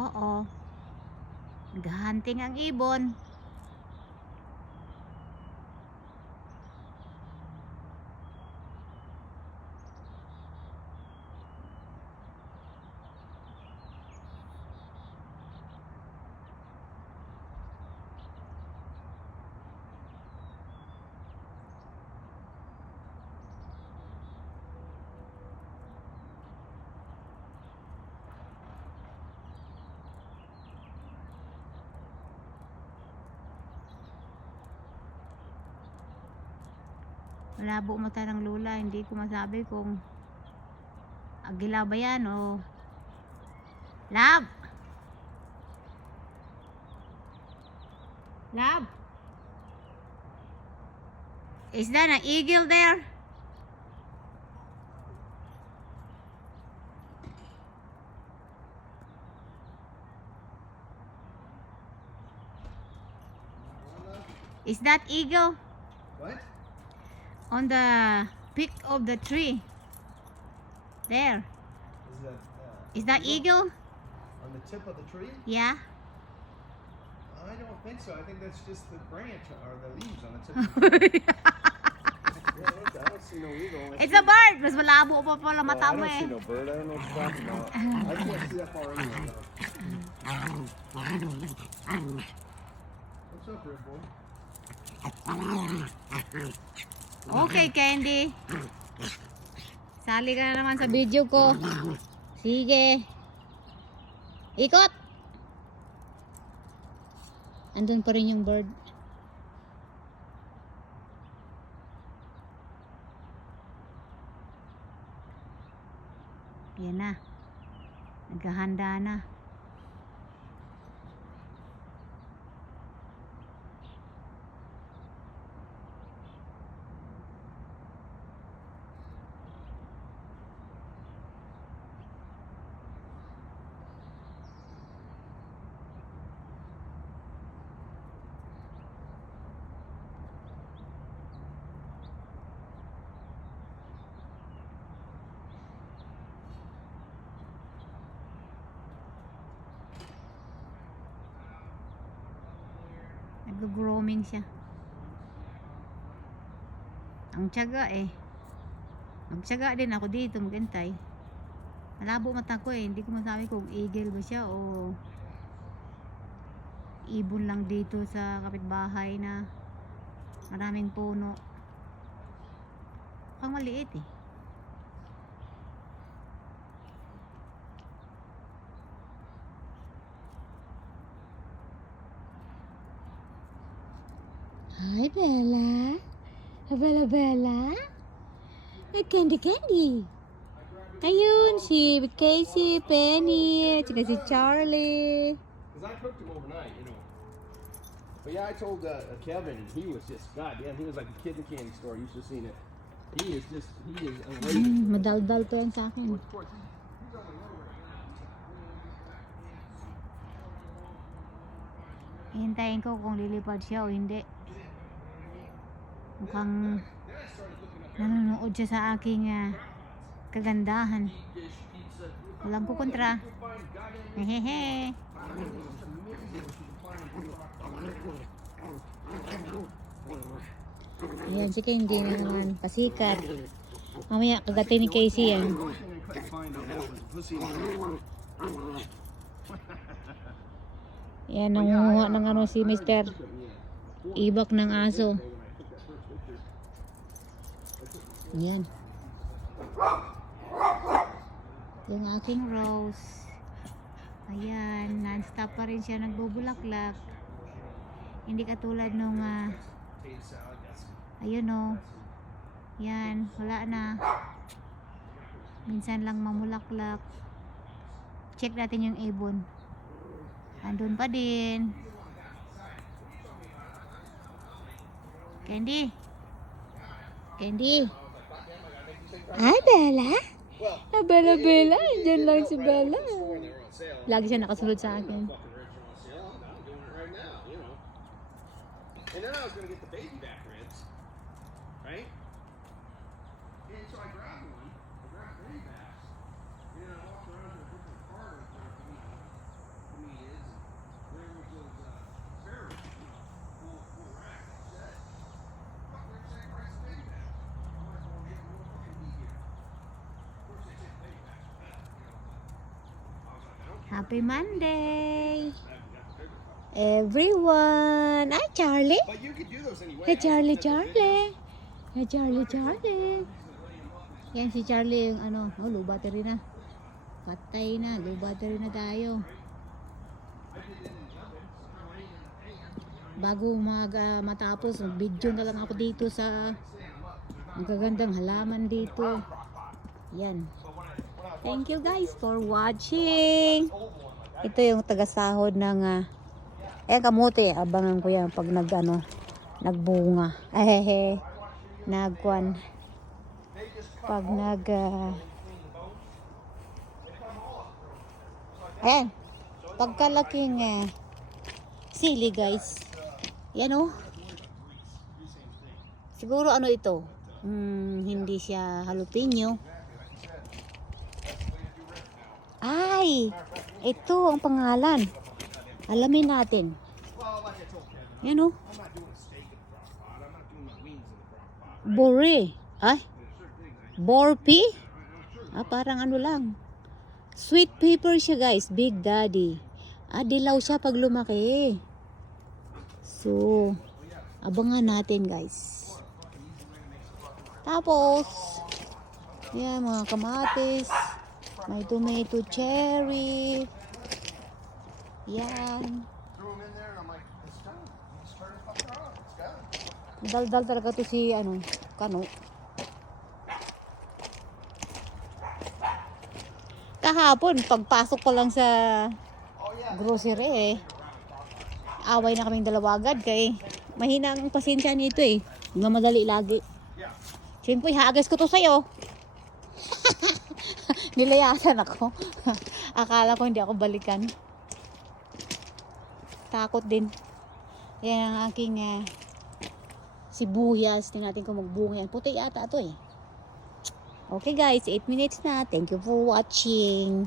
Oo. Naghahunting ang ibon. Malabo mata ng lula, hindi ko masabi kung agila ba yan o lab. Lab, is that an eagle there? Is that eagle? What? On the peak of the tree there. Is that eagle? On the tip of the tree? Yeah. I don't think so. I think that's just the branch or the leaves on the tip of the tree. I don't see no eagle. It's a bird. Mas malabo pa pala Well, mata I mo don't see eh. no bird. I don't know what you're talking about. I can't see that far anyway, though. What's up, Red Boy? Okay, Candy. Sali ka na naman sa video ko. Sige. Ikot. Andun pa rin yung bird. Yan na. Naghahanda na. Nag-grooming siya. Ang tiyaga eh. Magtiyaga din ako dito magantay. Malabo mata ko eh. Hindi ko masabi kung eagle ba siya o ibon lang dito sa kapitbahay na maraming puno. Mukhang maliit eh. Hi, Bella. Bella, Bella. Ay, Candy. Ayun, si Casey, Penny, tsaka si Charlie. Because I cooked him overnight, you know. But yeah, I told Kevin, he was just, God damn, he was like a kid in the candy store. You should have seen it. He is amazing. Madaldal to yan sa akin. Hintayin ko kung lilipad siya o hindi. Mukhang nanonood siya sa aking kagandahan. Walang kukontra. Hehehe. Ayan, si Candy na naman. Pasikat. Mamaya kagatin ni Casey yan. Yan, nangunguha ng ano si Mr. Ibak ng aso. Yan. Yung aking rose. Ayan, non-stop pa rin siya nagbubulaklak. Hindi katulad nung ayun o. Yan, wala na. Minsan lang mamulaklak. Check natin yung ibon. Andun pa din. Candy. Hi, Bella. Bella. Diyan lang si Bella. Lagi siya nakasulod sa akin. And then I was going to get the baby back ribs, right? And so I grabbed one, I grabbed baby backs, and then I walked around to a different part of the Happy Monday! Everyone! Ay, Charlie! But you could do those anyway. Hey, Charlie, Charlie! Hey, Charlie, Charlie! Yan si Charlie yung ano, oh, low battery na. Patay na, low battery na tayo. Bago matapos, video na lang ako dito sa magagandang halaman dito. Yan. Thank you guys for watching. Ito yung tagasahod ng kamote. Abangan ko yan pag nagbunga. Nagkwan. Pag ayan. Pagkalaking sili guys. Yan oh. Siguro ano ito? Hindi siya jalapeno. Ay, ito ang pangalan. Alamin natin. Yan oh. Bore. Ay. Borpi. Parang ano lang. Sweet pepper siya guys. Big Daddy. Dilaw siya pag lumaki. So, abangan natin guys. Tapos, yan mga kamatis. May tomato cherry. Yan. Dal-dal talaga to si Kano. Kahapon, pagpasok ko lang sa grocery away na kaming dalawa agad kay mahina ang pasensya nito madali lagi. Siyempre, hagas ko to sa'yo. Nilayasan ako. Akala ko hindi ako balikan. Takot din. Yan ang aking sibuyas. Tingnan natin kung magbunga yan. Puti yata ito Okay guys, 8 minutes na. Thank you for watching.